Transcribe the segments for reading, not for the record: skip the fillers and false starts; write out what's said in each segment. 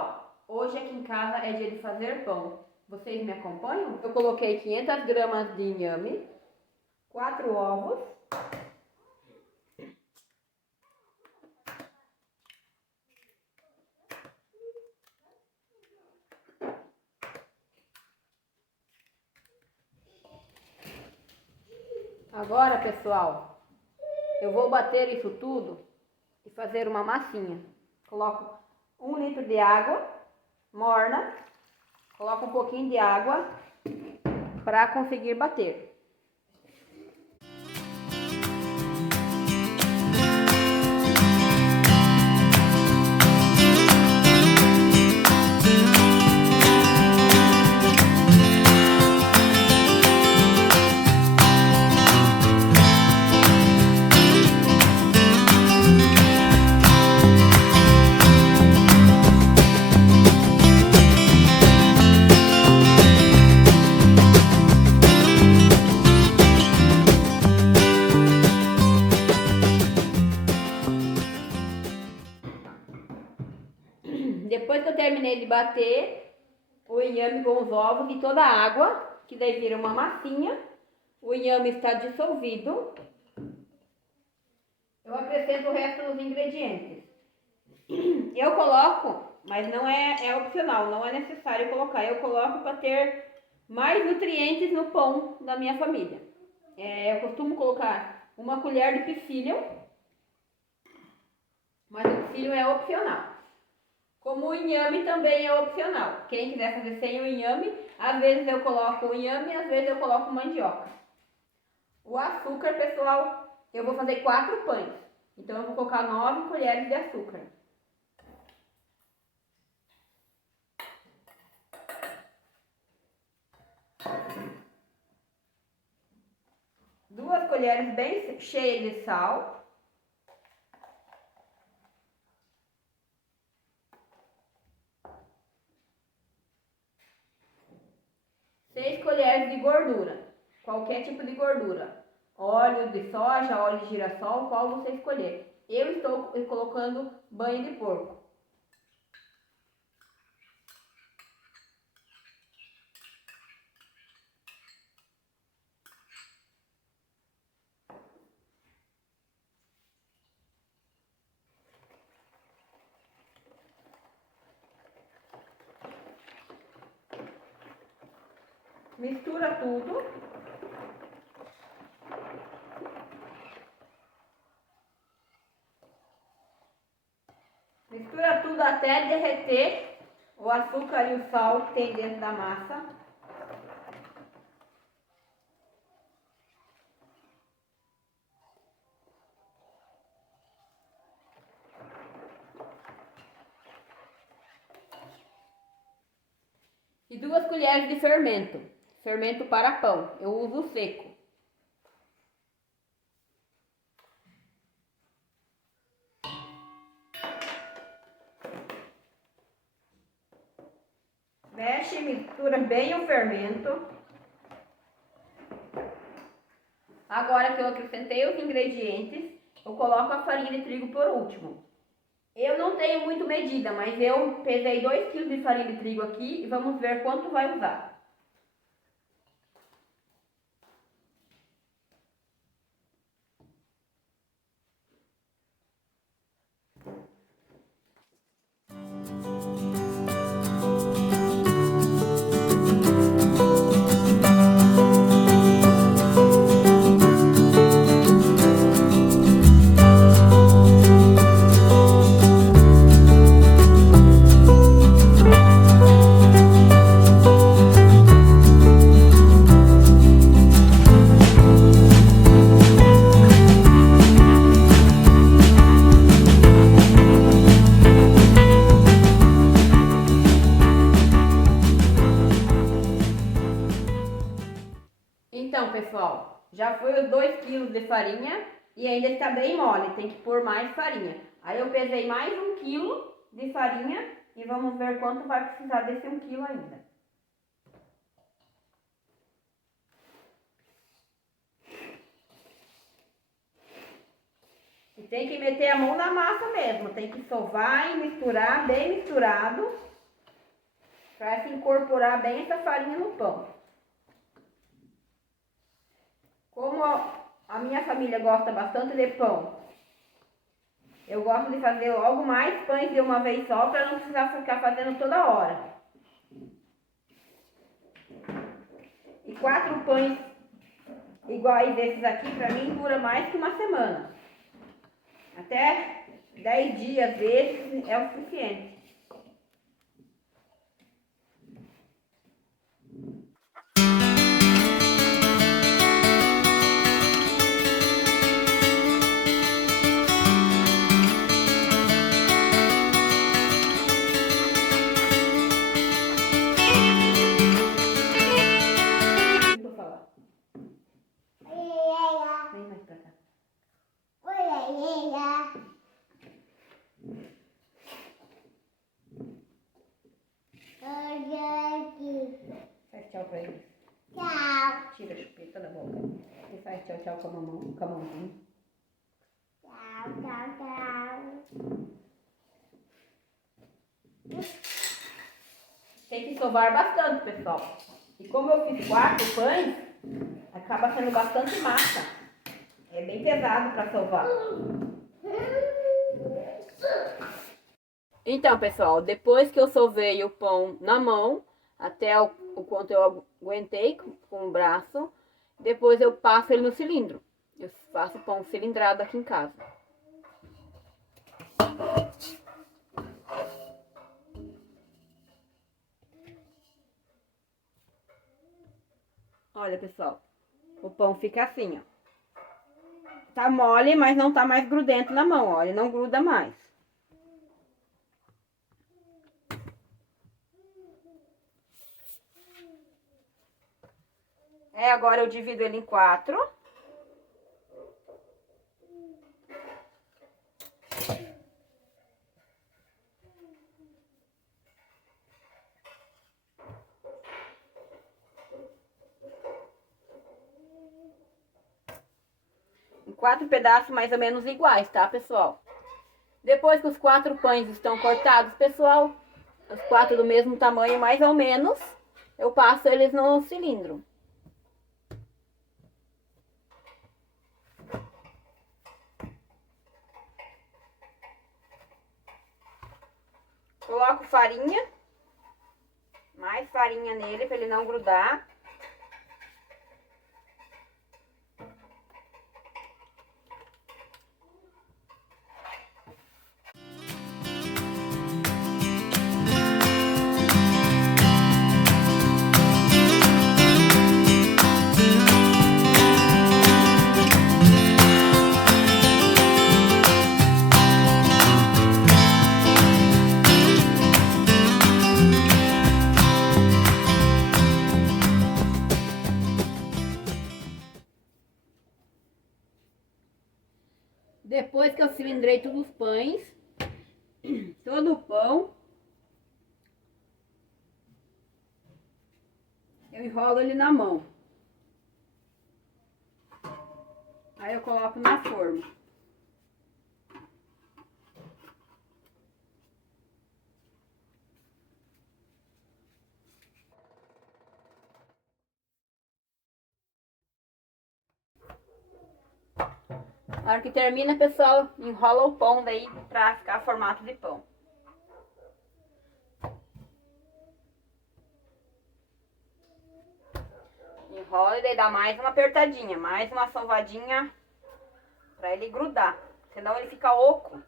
pessoal, hoje aqui em casa é dia de fazer pão. Vocês me acompanham? Eu coloquei 500 gramas de inhame, 4 ovos, agora, pessoal, eu vou bater isso tudo e fazer uma massinha. Coloco 1 litro de água morna, coloco um pouquinho de água para conseguir bater. Depois que eu terminei de bater o inhame com os ovos e toda a água, que daí vira uma massinha, o inhame está dissolvido, eu acrescento o resto dos ingredientes. Eu coloco, mas não é opcional, não é necessário colocar, eu coloco para ter mais nutrientes no pão da minha família. Eu costumo colocar 1 colher de psyllium, mas o psyllium é opcional. Como o inhame também é opcional. Quem quiser fazer sem o inhame, às vezes eu coloco o inhame, às vezes eu coloco mandioca. O açúcar, pessoal, eu vou fazer 4 pães. Então eu vou colocar 9 colheres de açúcar. Duas colheres bem cheias de sal. 6 colheres de gordura, qualquer tipo de gordura, óleo de soja, óleo de girassol, qual você escolher. Eu estou colocando banha de porco. Mistura tudo. Mistura tudo até derreter o açúcar e o sal que tem dentro da massa. E 2 colheres de fermento. Fermento para pão. Eu uso seco. Mexe e mistura bem o fermento. Agora que eu acrescentei os ingredientes, eu coloco a farinha de trigo por último. Eu não tenho muito medida, mas eu pesei 2 kg de farinha de trigo aqui e vamos ver quanto vai usar. Então, pessoal, já foi os 2 kg de farinha e ainda está bem mole, tem que pôr mais farinha. Aí eu pesei mais 1 kg de farinha e vamos ver quanto vai precisar desse 1 kg ainda. E tem que meter a mão na massa mesmo, tem que sovar e misturar bem misturado. para se incorporar bem essa farinha no pão. Como a minha família gosta bastante de pão, eu gosto de fazer logo mais pães de uma vez só para não precisar ficar fazendo toda hora. E 4 pães iguais desses aqui, para mim, dura mais que uma semana. Até 10 dias desses é o suficiente. Faz tchau pra eles. Tchau. Tira a chupeta da boca. E faz tchau, tchau com a mãozinha. Tchau, tchau, tchau. Tem que sovar bastante, pessoal. E como eu fiz 4 pães, acaba sendo bastante massa. É bem pesado para sovar. Então, pessoal, depois que eu sovei o pão na mão, até o quanto eu aguentei com o braço, depois eu passo ele no cilindro. Eu faço pão cilindrado aqui em casa. Olha, pessoal, o pão fica assim, ó. Tá mole, mas não tá mais grudento na mão, ó. Ele não gruda mais. Agora eu divido ele em 4. Em 4 pedaços mais ou menos iguais, tá, pessoal? Depois que os 4 pães estão cortados, pessoal, os 4 do mesmo tamanho mais ou menos, eu passo eles no cilindro. Coloco farinha, mais farinha nele para ele não grudar. Depois que eu cilindrei todos os pães, todo o pão, eu enrolo ele na mão. Aí eu coloco na forma. Na hora que termina, pessoal, enrola o pão daí pra ficar formato de pão. Enrola e daí dá mais uma apertadinha, mais uma sovadinha pra ele grudar, senão ele fica oco.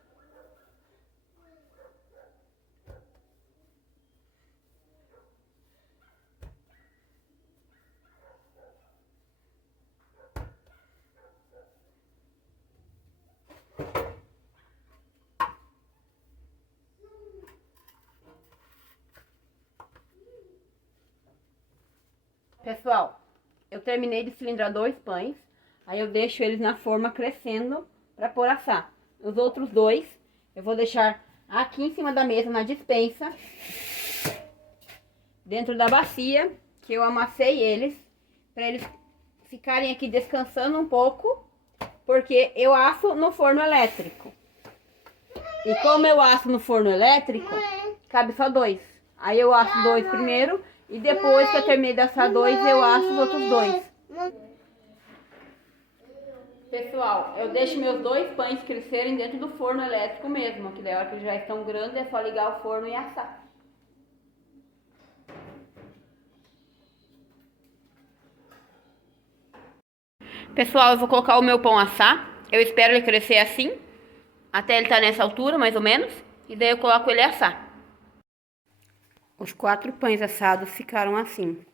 Pessoal, eu terminei de cilindrar 2 pães, aí eu deixo eles na forma crescendo para pôr assar. Os outros 2 eu vou deixar aqui em cima da mesa na despensa, dentro da bacia que eu amassei eles, para eles ficarem aqui descansando um pouco, porque eu asso no forno elétrico. E como eu asso no forno elétrico, cabe só 2. Aí eu asso 2 primeiro e depois que eu terminei de assar 2, eu asso os outros 2. Pessoal, eu deixo meus 2 pães crescerem dentro do forno elétrico mesmo, que daí a hora que eles já estão grandes é só ligar o forno e assar. Pessoal, eu vou colocar o meu pão assar. Eu espero ele crescer assim, até ele estar nessa altura, mais ou menos. E daí eu coloco ele assar. Os 4 pães assados ficaram assim.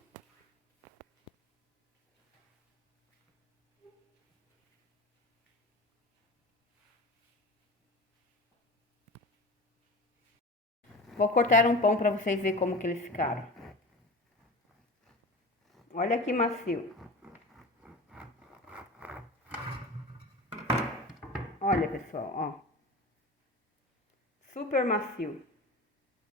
Vou cortar um pão para vocês verem como que eles ficaram. Olha que macio. Olha, pessoal, ó. Super macio.